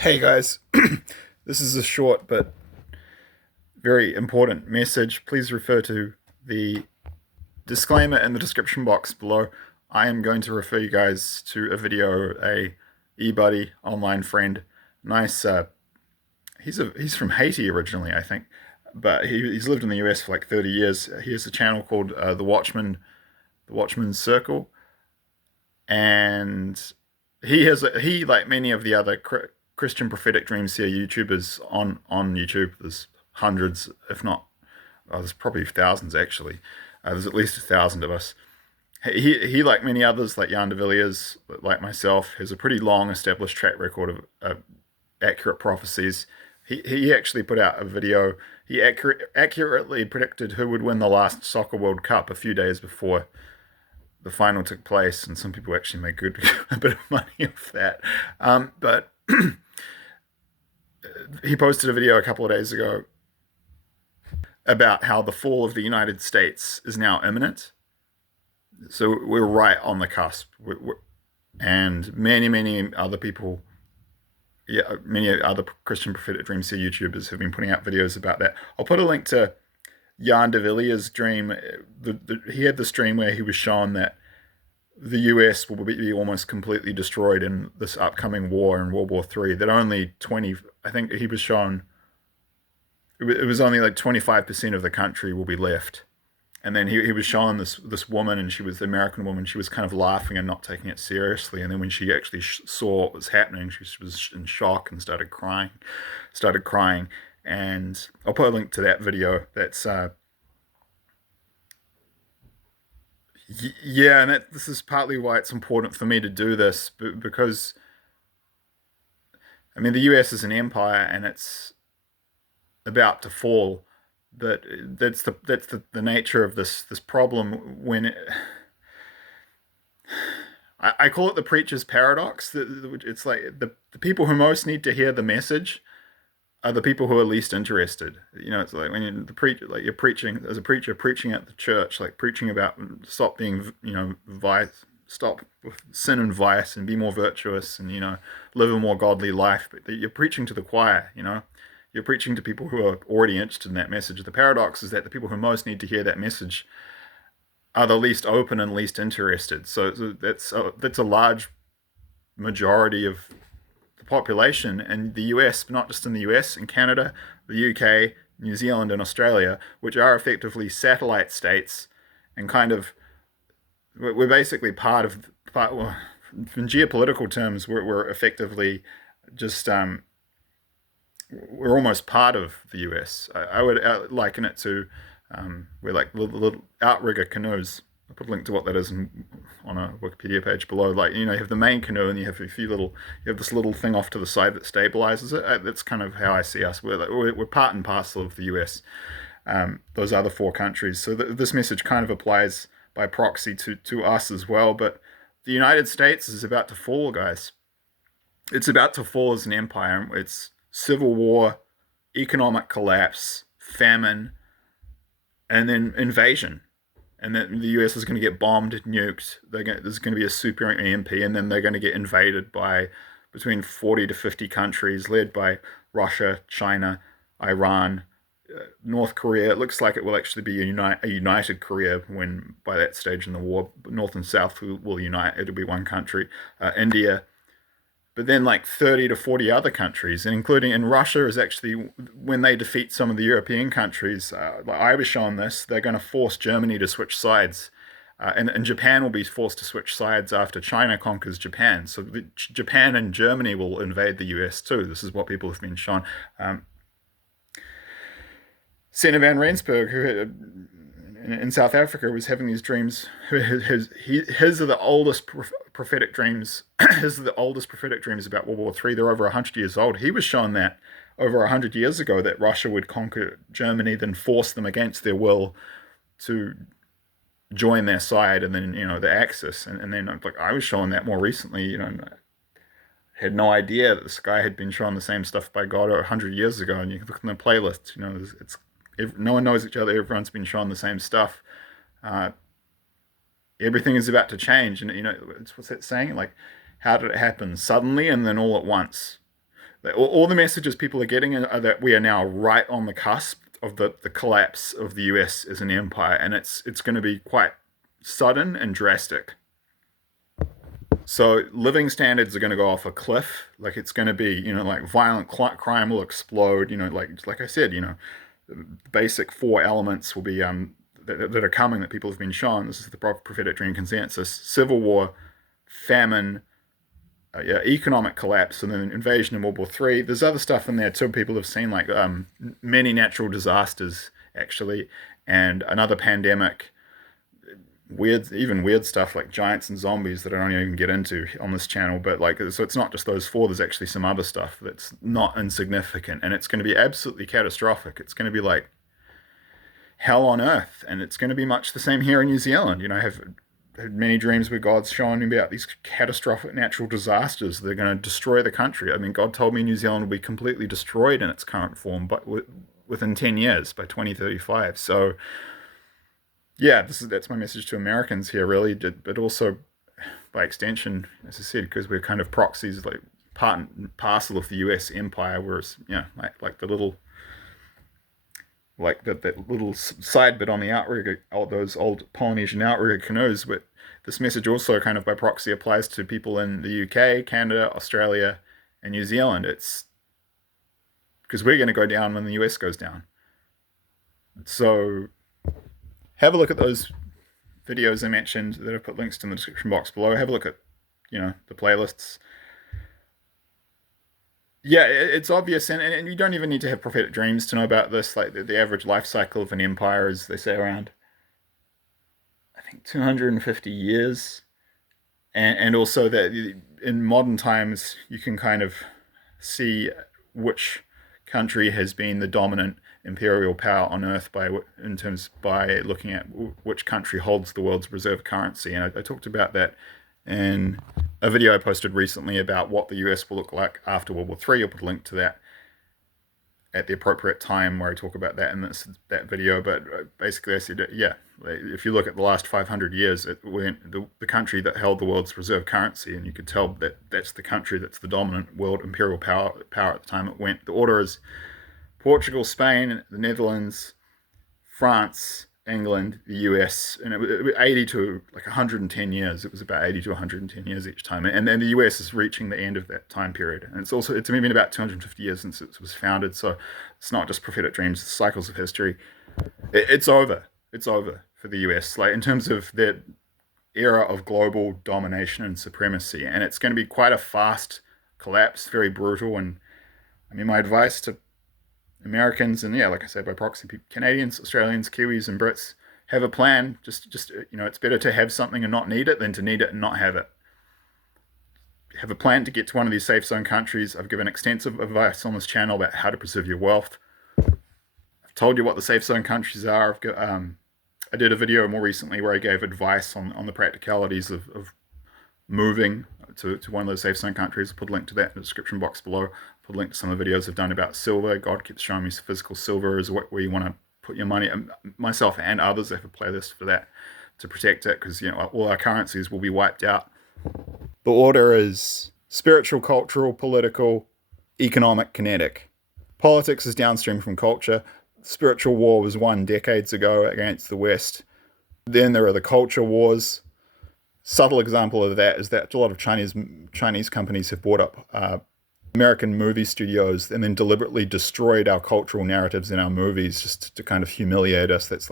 Hey guys, this is a short but very important message. Please refer to the disclaimer in the description box below. I am going to refer you guys to a video a eBuddy online friend. Nice. He's from Haiti originally, I think, but he's lived in the US for like 30 years. He has a channel called the Watchman, the Watchman Circle, and he like many of the other Christian prophetic dreams Seer YouTubers on YouTube. There's hundreds, if not, there's probably thousands actually. There's at least 1,000 of us. He like many others, like Jan de Villiers, like myself, has a pretty long established track record of accurate prophecies. He actually put out a video. He accurately predicted who would win the last soccer World Cup a few days before the final took place, and some people actually made a bit of money off that. But he posted a video a couple of days ago about how the fall of the United States is now imminent. So we're right on the cusp. And many other people, yeah, many other Christian prophetic dream Seer YouTubers have been putting out videos about that. I'll put a link to Jan de Villiers' dream. He had this dream where he was shown that the US will be almost completely destroyed in this upcoming war in World War III. That only 20, I think he was shown, it was only like 25% of the country will be left. And then he was showing this woman, and she was the American woman. She was kind of laughing and not taking it seriously. And then when she actually saw what was happening, she was in shock and started crying. And I'll put a link to that video. That's yeah, and this is partly why it's important for me to do this, because I mean the U.S. is an empire and it's about to fall. But that's the nature of this problem. I call it the preacher's paradox. It's like the people who most need to hear the message are the people who are least interested. You know, it's like when the preacher, like you're preaching as a preacher, preaching at the church, like preaching about stop being, vice, stop with sin and vice, and be more virtuous, and live a more godly life. But you're preaching to the choir. You're preaching to people who are already interested in that message. The paradox is that the people who most need to hear that message are the least open and least interested. So that's a large majority of the population in the US, but not just in the US, in Canada, the UK, New Zealand, and Australia, which are effectively satellite states, and kind of we're basically well, in geopolitical terms, we're effectively just we're almost part of the US. I would liken it to we're like little outrigger canoes. I'll put a link to what that is on a Wikipedia page below. Like, you have the main canoe and you have you have this little thing off to the side that stabilizes it. That's kind of how I see us. We're part and parcel of the US, those other four countries. So this message kind of applies by proxy to us as well. But the United States is about to fall, guys. It's about to fall as an empire. It's civil war, economic collapse, famine, and then invasion. And then the US is going to get bombed, nuked. There's going to be a super EMP, and then they're going to get invaded by between 40 to 50 countries, led by Russia, China, Iran, North Korea. It looks like it will actually be a united Korea when, by that stage in the war, North and South will unite. It'll be one country. India, but then like 30 to 40 other countries, and including in Russia is actually, when they defeat some of the European countries, like I was shown this, they're going to force Germany to switch sides. And Japan will be forced to switch sides after China conquers Japan. So Japan and Germany will invade the US too. This is what people have been shown. Senator van Rensburg, who in South Africa was having these dreams. His are the oldest prophetic dreams. His are the oldest prophetic dreams about World War III. They're over 100 years old. He was shown that over 100 years ago that Russia would conquer Germany, then force them against their will to join their side, and then the Axis. And then like I was shown that more recently. Had no idea that this guy had been shown the same stuff by God 100 years ago. And you can look in the playlist. It's no one knows each other. Everyone's been shown the same stuff. Everything is about to change, and what's that saying? Like, how did it happen? Suddenly and then all at once. All the messages people are getting are that we are now right on the cusp of the collapse of the US as an empire, and it's going to be quite sudden and drastic. So living standards are going to go off a cliff. Like it's going to be, like violent crime will explode. Like I said, the basic four elements will be that are coming that people have been shown. This is the prophetic dream consensus: civil war, famine, economic collapse, and then invasion in World War III. There's other stuff in there too. People have seen like many natural disasters actually, and another pandemic. Weird stuff like giants and zombies that I don't even get into on this channel. But like, so it's not just those four. There's actually some other stuff that's not insignificant, and it's going to be absolutely catastrophic. It's going to be like hell on earth, and it's going to be much the same here in New Zealand. I have had many dreams where God's showing me about these catastrophic natural disasters that are going to destroy the country. I mean, God told me New Zealand will be completely destroyed in its current form, but within 10 years, by 2035. So yeah, that's my message to Americans here, really, but also by extension, as I said, because we're kind of proxies, like part and parcel of the U.S. empire, whereas like the little, like that little side bit on the outrigger, all those old Polynesian outrigger canoes. But this message also kind of by proxy applies to people in the UK, Canada, Australia, and New Zealand. It's because we're going to go down when the US goes down. So have a look at those videos I mentioned that I've put links to in the description box below. Have a look at, the playlists. Yeah, it's obvious, and you don't even need to have prophetic dreams to know about this. Like the average life cycle of an empire is, they say, around, I think, 250 years. And also that in modern times, you can kind of see which country has been the dominant imperial power on Earth by looking at which country holds the world's reserve currency. And I talked about that in a video I posted recently about what the US will look like after World War III. I'll put a link to that at the appropriate time where I talk about that in that video. But basically I said, if you look at the last 500 years, it went the country that held the world's reserve currency, and you could tell that that's the country that's the dominant world imperial power at the time it went. The order is Portugal, Spain, the Netherlands, France, England, the US, and it was 80 to like 110 years. It was about 80 to 110 years each time. And then the US is reaching the end of that time period. And it's been about 250 years since it was founded. So it's not just prophetic dreams, it's cycles of history. It's over. It's over for the US, like in terms of their era of global domination and supremacy. And it's going to be quite a fast collapse, very brutal. And I mean, my advice to Americans, and like I said, by proxy, Canadians, Australians, Kiwis, and Brits, have a plan. Just it's better to have something and not need it than to need it and not have it. Have a plan to get to one of these safe zone countries. I've given extensive advice on this channel about how to preserve your wealth. I've told you what the safe zone countries are. I did a video more recently where I gave advice on the practicalities of moving to one of those safe zone countries. I'll put a link to that in the description box below. I'll put a link to some of the videos I've done about silver. God keeps showing me physical silver is where you want to put your money. Myself and others have a playlist for that to protect it, because all our currencies will be wiped out. The order is spiritual, cultural, political, economic, kinetic. Politics is downstream from culture. Spiritual war was won decades ago against the West. Then there are the culture wars. Subtle example of that is that a lot of Chinese companies have bought up American movie studios and then deliberately destroyed our cultural narratives in our movies just to kind of humiliate us. That's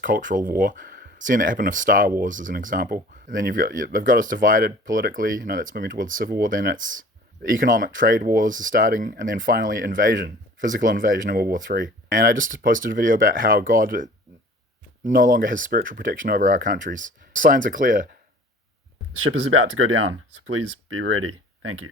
cultural war. Seeing that happen with Star Wars as an example. And then they've got us divided politically. That's moving towards civil war. Then it's economic trade wars are starting, and then finally invasion, physical invasion in World War III. And I just posted a video about how God no longer has spiritual protection over our countries. Signs are clear. The ship is about to go down, so please be ready. Thank you.